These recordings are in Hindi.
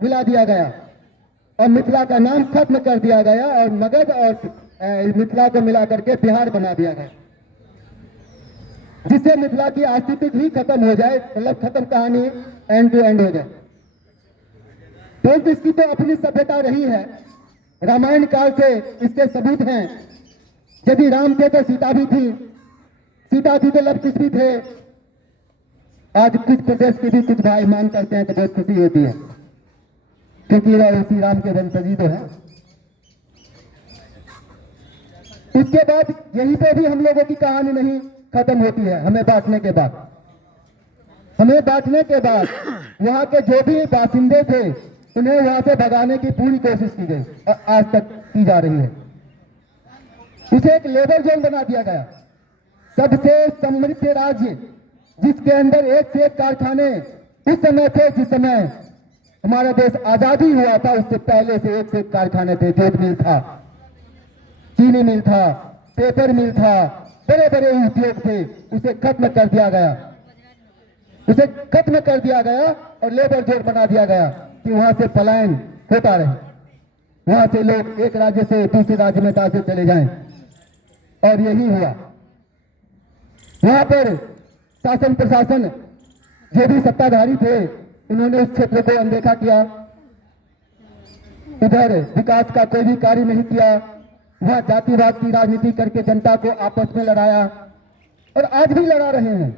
मिला दिया गया और मिथिला का नाम खत्म कर दिया गया और मगध और मिथिला को मिला करके बिहार बना दिया गया, जिससे मिथिला की अस्तित्व ही खत्म हो जाए, मतलब खत्म कहानी एंड टू एंड हो जाए। तो इसकी तो अपनी सभ्यता रही है, रामायण काल से इसके सबूत हैं। यदि राम थे तो सीता भी थी, सीता थी तो लव कुश भी थे। आज कुछ प्रदेश के भी कुछ भाई मान करते हैं तो बहुत खुशी होती है, क्योंकि वह श्री राम के वंशजी तो है। इसके बाद यहीं पे भी हम लोगों की कहानी नहीं खत्म होती है। हमें बांटने के बाद वहां के जो भी बासिंदे थे उन्हें वहां से भगाने की पूरी कोशिश की गई और आज तक की जा रही है। उसे एक लेबर जोन बना दिया गया, सबसे समृद्ध राज्य जिसके अंदर एक से एक कारखाने उस समय थे। जिस समय हमारा देश आजादी हुआ था उससे पहले से एक से एक कारखाने थे। जूट मिल था, चीनी मिल था, पेपर मिल था, बड़े बड़े उद्योग थे। उसे खत्म कर दिया गया और लेबर जोन बना दिया गया कि वहां से पलायन होता रहे, वहां से लोग एक राज्य से दूसरे राज्य में तासे चले जाएं। और यही हुआ। वहां पर शासन प्रशासन जो भी सत्ताधारी थे उन्होंने उस क्षेत्र को अनदेखा किया, उधर विकास का कोई भी कार्य नहीं किया। वहां जातिवाद की राजनीति करके जनता को आपस में लड़ाया और आज भी लड़ा रहे हैं।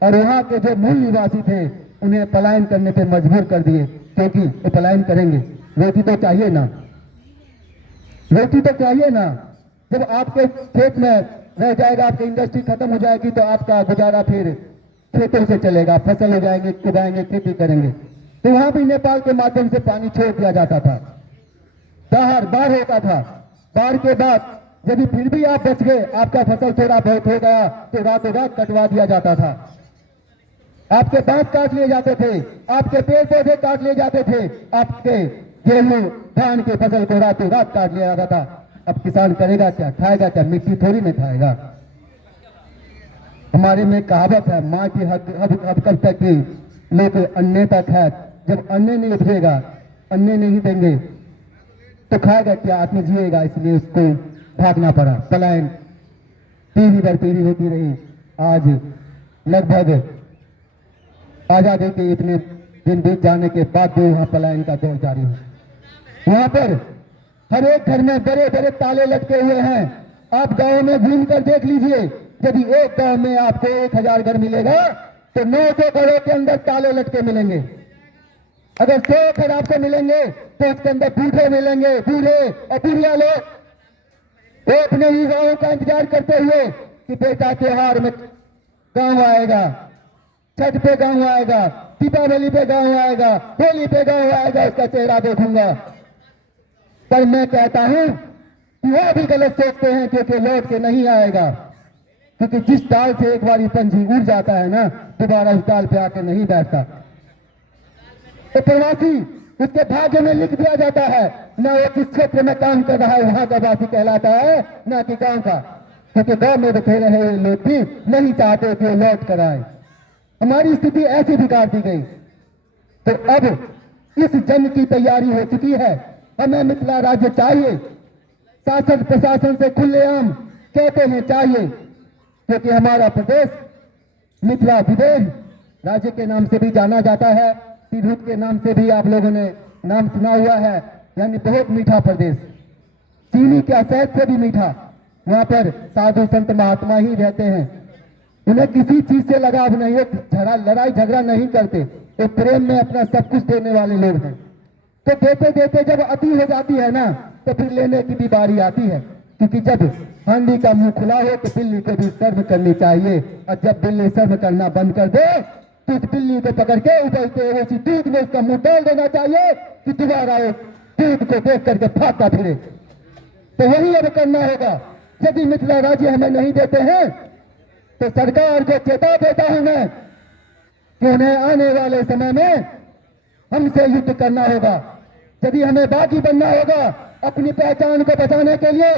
और वहां के जो मूल निवासी थे उन्हें पलायन करने पे मजबूर कर दिए, क्योंकि वो पलायन करेंगे, रोटी तो चाहिए ना, रोटी तो चाहिए ना। जब आपके खेत में रह जाएगा, आपकी इंडस्ट्री खत्म हो जाएगी तो आपका गुजारा फिर खेतों से चलेगा, फसल हो जाएंगे, उगाएंगे, खेती करेंगे। तो वहां भी नेपाल के माध्यम से पानी छोड़ दिया जाता था, बाढ़ होता था। बाढ़ के बाद यदि फिर भी आप बच गए, आपका फसल थोड़ा बहुत हो गया तो रातों रात कटवा दिया जाता था। आपके बांस काट लिए जाते थे, आपके पेड़ पौधे काट लिए जाते थे, आपके गेहूं धान की फसल को रातों रात काट लिया जाता था। अब किसान करेगा क्या, खाएगा क्या, मिट्टी थोड़ी नहीं खाएगा। हमारे में कहावत है, माँ की हद कब तक की लोग अन्य तक है। जब अन्य नहीं उठेगा, अन्य नहीं देंगे तो खाएगा क्या, आदमी जिएगा। इसलिए उसको भागना पड़ा, पलायन पीढ़ी दर पीढ़ी होती रही। आज लगभग आजादी के इतने दिन बीत जाने के बाद भी वहां पलायन का दौर जारी है। वहां पर हर एक घर में बड़े बड़े ताले लटके हुए हैं। आप गांव में घूम कर देख लीजिए, यदि एक गांव में आपको 1000 घर मिलेगा तो 900 घरों के अंदर ताले लटके मिलेंगे। अगर 100 घर आपको मिलेंगे तो उसके अंदर बूढ़े मिलेंगे, बूढ़े और बुढ़िया लोग। वो अपने ही गाँव का इंतजार करते हुए कि बेटा त्योहार में गाँव आएगा, छठ पे गाँव आएगा, दीपावली पे गाँव आएगा, होली पे गाँव आएगा, उसका चेहरा देखूंगा। पर मैं कहता हूं कि वो भी गलत सोचते हैं, क्योंकि लौट के नहीं आएगा। क्योंकि जिस डाल से एक बार पंछी उड़ जाता है ना, दोबारा उस डाल पे आके नहीं बैठता। तो प्रवासी उसके भाग्य में लिख दिया जाता है, न वो किस क्षेत्र में काम कर रहा है वहां का वासी कहलाता है, न कि गांव का। क्योंकि गांव में बैठे रहे लोग भी नहीं चाहते कि वो लौट कर आए। हमारी स्थिति ऐसी बिगाड़ दी गई। तो अब इस जंग की तैयारी हो चुकी है। हमें मिथिला राज्य चाहिए, शासन प्रशासन से खुलेआम कहते हैं चाहिए, क्योंकि हमारा प्रदेश मिथिला विदेश राज्य के नाम से भी जाना जाता है। तिरहुत के नाम से भी आप लोगों ने नाम सुना हुआ है, यानी बहुत मीठा प्रदेश, चीनी का शहद से भी मीठा। वहां पर साधु संत महात्मा ही रहते हैं, उन्हें किसी चीज से लगाव नहीं है, लड़ाई झगड़ा नहीं करते, तो प्रेम में अपना सब कुछ देने वाले लोग हैं। तो देते देते जब अति हो जाती है ना, तो फिर लेने की भी बारी आती है। क्योंकि जब हांडी का मुंह खुला हो तो बिल्ली को भी सर्व करनी चाहिए, और जब बिल्ली सर्व करना बंद कर दे तो उस बिल्ली को पकड़ के उबलते हुए दूध में उसका मुंह डाल देना चाहिए कि दोबारा दूध को देख करके भागता फिरे। तो वही अब करना होगा। यदि मिथिला राज्य हमें नहीं देते हैं तो सरकार को चेता देता हूं मैं कि उन्हें आने वाले समय में हमसे युद्ध करना होगा। यदि हमें बागी बनना होगा अपनी पहचान को बचाने के लिए,